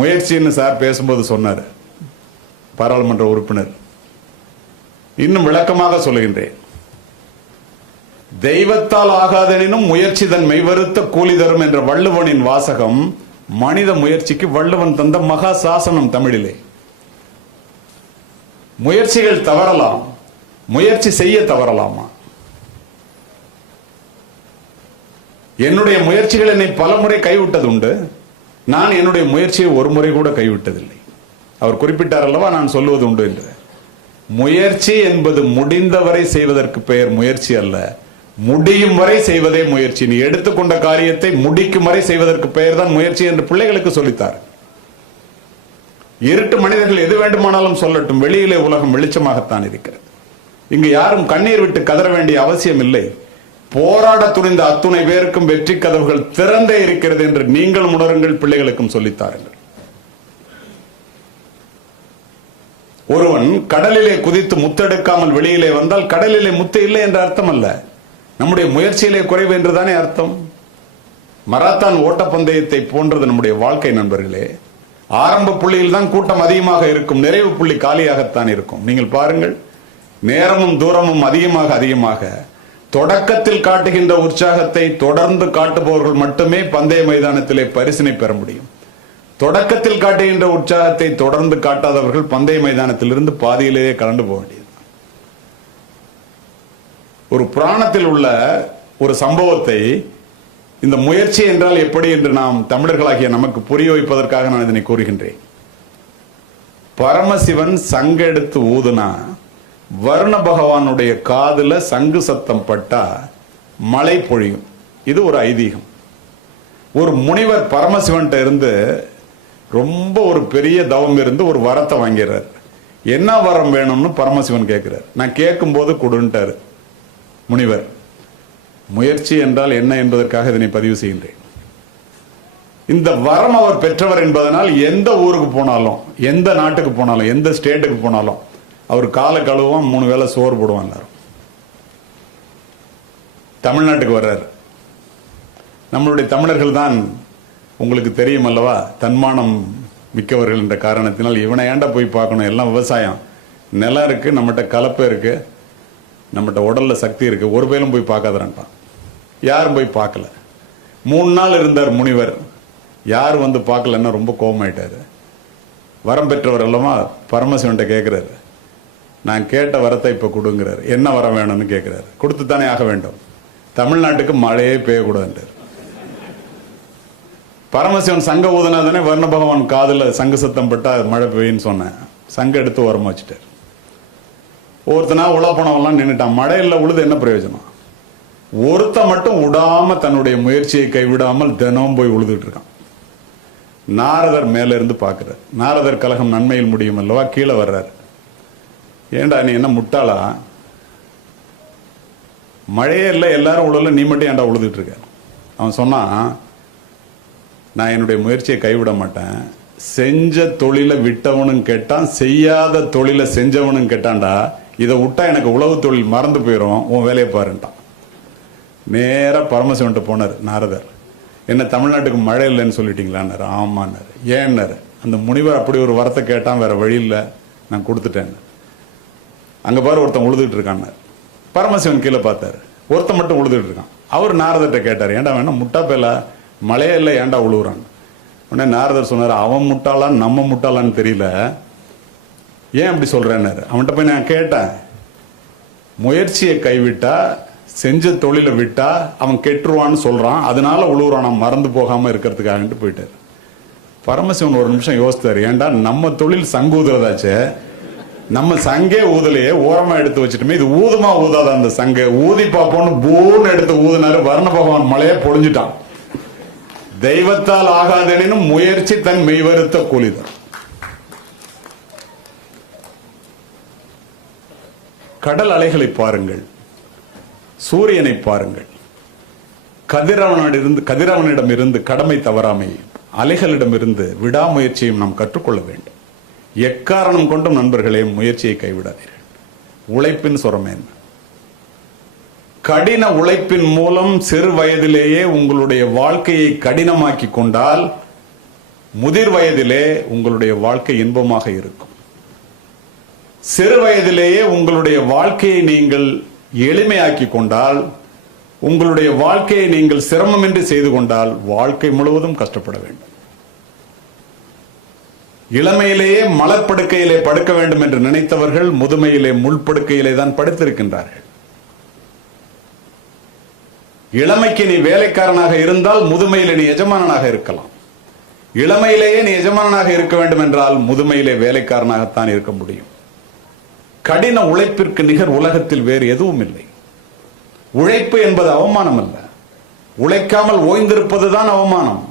முயற்சின்னு sir பேசும்போது சொன்னார் பாராளுமன்ற உறுப்பினர். இன்னும் விளக்கமாக சொல்லுகின்றேன். தெய்வத்தால் ஆகாதெனினும் முயற்சி தன் மெய்வருத்த கூலி தரும் என்ற வள்ளுவனின் வாசகம் மனித முயற்சிக்கு வள்ளுவன் தந்த மகா சாசனம். தமிழிலே முயற்சிகள் தவறலாம், முயற்சி செய்ய தவறலாமா? என்னுடைய முயற்சிகள் என்னை பல முறை கைவிட்டது உண்டு. நான் என்னுடைய முயற்சியை ஒரு முறை கூட கைவிட்டதில்லை. அவர் குறிப்பிட்டார் அல்லவா, நான் சொல்லுவது உண்டு என்று. முயற்சி என்பது முடிந்தவரை செய்வதற்கு பெயர் முயற்சி அல்ல, முடியும் வரை செய்வதே முயற்சி. நீ எடுத்துக்கொண்ட காரியத்தை முடிக்கும் வரை செய்வதற்கு பெயர் தான் முயற்சி என்று பிள்ளைகளுக்கு சொல்லித்தார். இருட்டு மனிதர்கள் எது வேண்டுமானாலும் சொல்லட்டும், வெளியிலே உலகம் வெளிச்சமாகத்தான் இருக்கிறது. இங்கு யாரும் கண்ணீர் விட்டு கதற வேண்டிய அவசியம் இல்லை. போராட துணிந்த அத்துணை பேருக்கும் வெற்றி கதவுகள் திறந்தே இருக்கிறது என்று நீங்கள் உணருங்கள், பிள்ளைகளுக்கும் சொல்லித்தாருங்கள். ஒருவன் கடலிலே குதித்து முத்தெடுக்காமல் வெளியிலே வந்தால் கடலிலே முத்து இல்லை என்ற அர்த்தம் அல்ல, நம்முடைய முயற்சியிலே குறைவு என்றுதானே அர்த்தம். மராத்தான் ஓட்டப்பந்தயத்தை போன்றது நம்முடைய வாழ்க்கை நண்பர்களே. ஆரம்ப புள்ளியில் தான் கூட்டம் அதிகமாக இருக்கும், நிறைவு புள்ளி காலியாகத்தான் இருக்கும். நீங்கள் பாருங்கள், நேரமும் தூரமும் அதிகமாக தொடக்கத்தில் காட்டுகின்ற உற்சாகத்தை தொடர்ந்து காட்டுபவர்கள் மட்டுமே பந்தய மைதானத்திலே பரிசினை பெற முடியும். தொடக்கத்தில் காட்டுகின்ற உற்சாகத்தை தொடர்ந்து காட்டாதவர்கள் பந்தய மைதானத்திலிருந்து பாதியிலேயே கலந்து போக வேண்டியது. ஒரு புராணத்தில் உள்ள ஒரு சம்பவத்தை இந்த முயற்சி என்றால் எப்படி என்று நாம் தமிழர்களாகிய நமக்கு புரிய வைப்பதற்காக நான் இதனை கூறுகின்றேன். பரமசிவன் சங்கெடுத்து ஊதுனா வருண பகவானுடைய காதுல சங்கு சத்தம் பட்டா மழை பொழியும். இது ஒரு ஐதீகம். ஒரு முனிவர் பரமசிவன்ட்ட இருந்து ரொம்ப ஒரு பெரிய தவம் இருந்து ஒரு வரத்தை வாங்கிறார். என்ன வரம் வேணும்னு பரமசிவன் கேட்கிறார். நான் கேட்கும் போது கொடுன்ட்டாரு முனிவர். முயற்சி என்றால் என்ன என்பதற்காக இதனை பதிவு செய்கின்றேன். இந்த வரம் அவர் பெற்றவர் என்பதனால் எந்த ஊருக்கு போனாலும், எந்த நாட்டுக்கு போனாலும், எந்த ஸ்டேட்டுக்கு போனாலும் அவர் காலை கழுவுவான், 3 வேளை சோறு போடுவான். தமிழ்நாட்டுக்கு வர்றார். நம்மளுடைய தமிழர்கள் தான் உங்களுக்கு தெரியும் அல்லவா, தன்மானம் மிக்கவர்கள் என்ற காரணத்தினால் இவனை ஏண்டா போய் பார்க்கணும், எல்லாம் விவசாயம், நிலம் இருக்கு, நம்மகிட்ட கலப்பை இருக்கு, நம்மகிட்ட உடல்ல சக்தி இருக்கு, ஒரு பேரும் போய் பார்க்காதறான்ட்டான். யாரும் போய் பார்க்கல. 3 நாள் இருந்தார் முனிவர். யார் வந்து பார்க்கலன்னா ரொம்ப கோபமாயிட்டாரு. வரம் பெற்றவர் அல்லவா, பரமசிவன்ட்ட கேட்கிறாரு, நான் கேட்ட வரத்தை இப்ப கொடுங்கிறார். என்ன வரம் வேணும்னு கேட்கிறாரு. கொடுத்துத்தானே ஆக வேண்டும். தமிழ்நாட்டுக்கு மழையே பெய்யக்கூடாது. பரமசிவன் சங்க ஊதனா தானே வர்ண பகவான் காதுல சங்கு சத்தம் பட்டா மழை பெய்யுன்னு சொன்னேன். சங்க எடுத்து உரமா வச்சுட்டார். ஒருத்தனா உள்ள போனவெல்லாம் நின்றுட்டான். மழையில் உழுது என்ன பிரயோஜனம்? ஒருத்த மட்டும் விடாம தன்னுடைய முயற்சியை கைவிடாமல் தினம் போய் உழுதுட்டு இருக்கான். நாரதர் மேல இருந்து பாக்குறார். நாரதர் கலகம் நன்மையில் முடியும் அல்லவா, கீழே வர்றாரு. ஏண்டா நீ என்ன முட்டாளா, மழையே இல்லை, எல்லாரும் உழல, நீ மட்டும் ஏண்டா உழுதுட்டு இருக்க? அவன் சொன்னான், நான் என்னுடைய முயற்சியை கைவிட மாட்டேன். செஞ்ச தொழிலை விட்டவனும் கேட்டான், செய்யாத தொழிலை செஞ்சவனும் கேட்டான்டா. இதை விட்டா எனக்கு உழவு தொழில் மறந்து போயிடும், உன் வேலையை பாருன்ட்டான். நேரா பரமசிவன்ட்ட போனார் நாரதர். என்ன தமிழ்நாட்டுக்கு மழை இல்லைன்னு சொல்லிட்டீங்களான்னாரு. ஆமான்னாரு. ஏன்னாரு. அந்த முனிவர் அப்படி ஒரு வரத்தை கேட்டான், வேற வழி இல்லை, நான் கொடுத்துட்டேன். அங்க பாரு ஒருத்தன் உழுதுட்டு இருக்கான். பரமசிவன் கீழே பார்த்தாரு. ஒருத்தன் மட்டும் உழுதுட்டு இருக்கான். அவர் நாரதர்கிட்ட கேட்டார், ஏண்டா வேணா முட்டா பேல மழையே இல்லை, ஏண்டா உழுவுறான்? உடனே நாரதர் சொன்னார், அவன் முட்டாளான்னு நம்ம முட்டாளான்னு தெரியல, ஏன் அப்படி சொல்றேன்னாரு. அவன்கிட்ட போய் நான் கேட்டேன், முயற்சியை கைவிட்டா, செஞ்ச தொழிலை விட்டா அவன் கெட்டுருவான்னு சொல்றான், அதனால உழுவுறான், நான் மறந்து போகாம இருக்கிறதுக்காகன்ட்டு போயிட்டாரு. பரமசிவன் ஒரு நிமிஷம் யோசித்தாரு, ஏண்டா நம்ம தொழில் சங்கு ஊதுறதாச்சே, நம்ம சங்கே ஊதலையே, ஓரமா எடுத்து வச்சுட்டுமே, இது ஊதுமா ஊதாத அந்த சங்க, ஊதி பார்ப்போம்னு பூன்னு எடுத்து ஊதினாரு. வர்ண பகவான் மலையை பொழிஞ்சிட்டான். தெய்வத்தால் ஆகாதெனினும் முயற்சி தன் மெய்வருத்த கூலிதான். கடல் அலைகளை பாருங்கள், சூரியனை பாருங்கள். கதிரவனிடம் இருந்து கடமை தவறாமையும், அலைகளிடமிருந்து விடாமுயற்சியும் நாம் கற்றுக்கொள்ள வேண்டும். எக்காரணம் கொண்டும் நண்பர்களே முயற்சியை கைவிடாதீர்கள். உழைப்பின் சுரமே கடின உழைப்பின் மூலம் சிறு வயதிலேயே உங்களுடைய வாழ்க்கையை கடினமாக்கி கொண்டால் முதிர் வயதிலே உங்களுடைய வாழ்க்கை இன்பமாக இருக்கும். சிறு வயதிலேயே உங்களுடைய வாழ்க்கையை நீங்கள் எளிமையாக்கி கொண்டால், உங்களுடைய வாழ்க்கையை நீங்கள் சிரமமின்றி செய்து கொண்டால், வாழ்க்கை முழுவதும் கஷ்டப்பட வேண்டும். இளமையிலேயே மலர்படுக்கையிலே படுக்க வேண்டும் என்று நினைத்தவர்கள் முதுமையிலே முள்படுக்கையிலே தான் படுத்திருக்கின்றார்கள். இளமைக்கு நீ வேலைக்காரனாக இருந்தால் முதுமையிலே நீ எஜமானனாக இருக்கலாம். இளமையிலேயே நீ எஜமானனாக இருக்க வேண்டும் என்றால் முதுமையிலே வேலைக்காரனாகத்தான் இருக்க முடியும். கடின உழைப்பிற்கு நிகர் உலகத்தில் வேறு எதுவும் இல்லை. உழைப்பு என்பது அவமானம் அல்ல, உழைக்காமல் ஓய்ந்திருப்பதுதான் அவமானம்.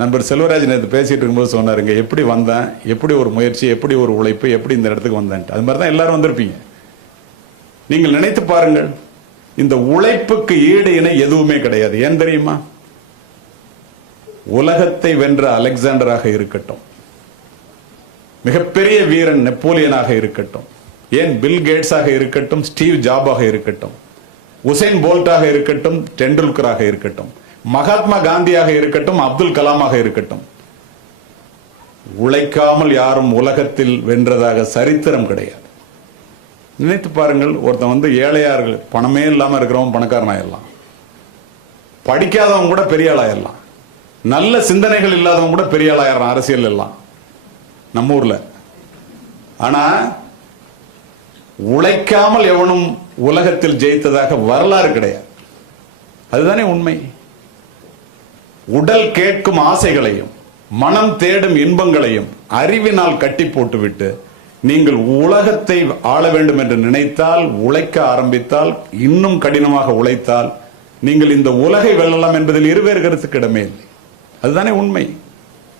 நண்பர் செல்வராஜ் நேற்று பேசிட்டு இருக்கும்போது சொன்னாருங்க, எப்படி வந்தேன், எப்படி ஒரு முயற்சி, எப்படி ஒரு உழைப்பு, எப்படி இந்த இடத்துக்கு வந்தேன். அது மாதிரி தான் எல்லாரும் வந்திருப்பீங்க. நீங்கள் நினைத்து பாருங்கள், இந்த உழைப்புக்கு ஈடு இணை எதுவுமே கிடையாது. ஏன் தெரியுமா? உலகத்தை வென்ற அலெக்சாண்டராக இருக்கட்டும், மிகப்பெரிய வீரன் நெப்போலியனாக இருக்கட்டும், ஏன் பில் கேட்ஸாக இருக்கட்டும், ஸ்டீவ் ஜாபாக இருக்கட்டும், உசைன் போல்ட்டாக இருக்கட்டும், டெண்டுல்கராக இருக்கட்டும், மகாத்மா காந்தியாக இருக்கட்டும், அப்துல் கலாமாக இருக்கட்டும், உழைக்காமல் யாரும் உலகத்தில் வென்றதாக சரித்திரம் கிடையாது. நினைத்து பாருங்கள், ஒருத்தன் ஏழையார்கள், பணமே இல்லாம இருக்கிறவன் பணக்காரனாயிடலாம், படிக்காதவன் கூட பெரிய ஆளாயிடலாம், நல்ல சிந்தனைகள் இல்லாதவன் கூட பெரிய ஆளாயிடலாம் அரசியல் எல்லாம் நம்ம ஊர்ல. ஆனா உழைக்காமல் எவனும் உலகத்தில் ஜெயித்ததாக வரலாறு கிடையாது. அதுதானே உண்மை. உடல் கேட்கும் ஆசைகளையும் மனம் தேடும் இன்பங்களையும் அறிவினால் கட்டி போட்டுவிட்டு நீங்கள் உலகத்தை ஆள வேண்டும் என்று நினைத்தால், உழைக்க ஆரம்பித்தால், இன்னும் கடினமாக உழைத்தால் நீங்கள் இந்த உலகை வெல்லலாம் என்பதில் இருவேறு கருத்துக்கு இடமே இல்லை. அதுதானே உண்மை.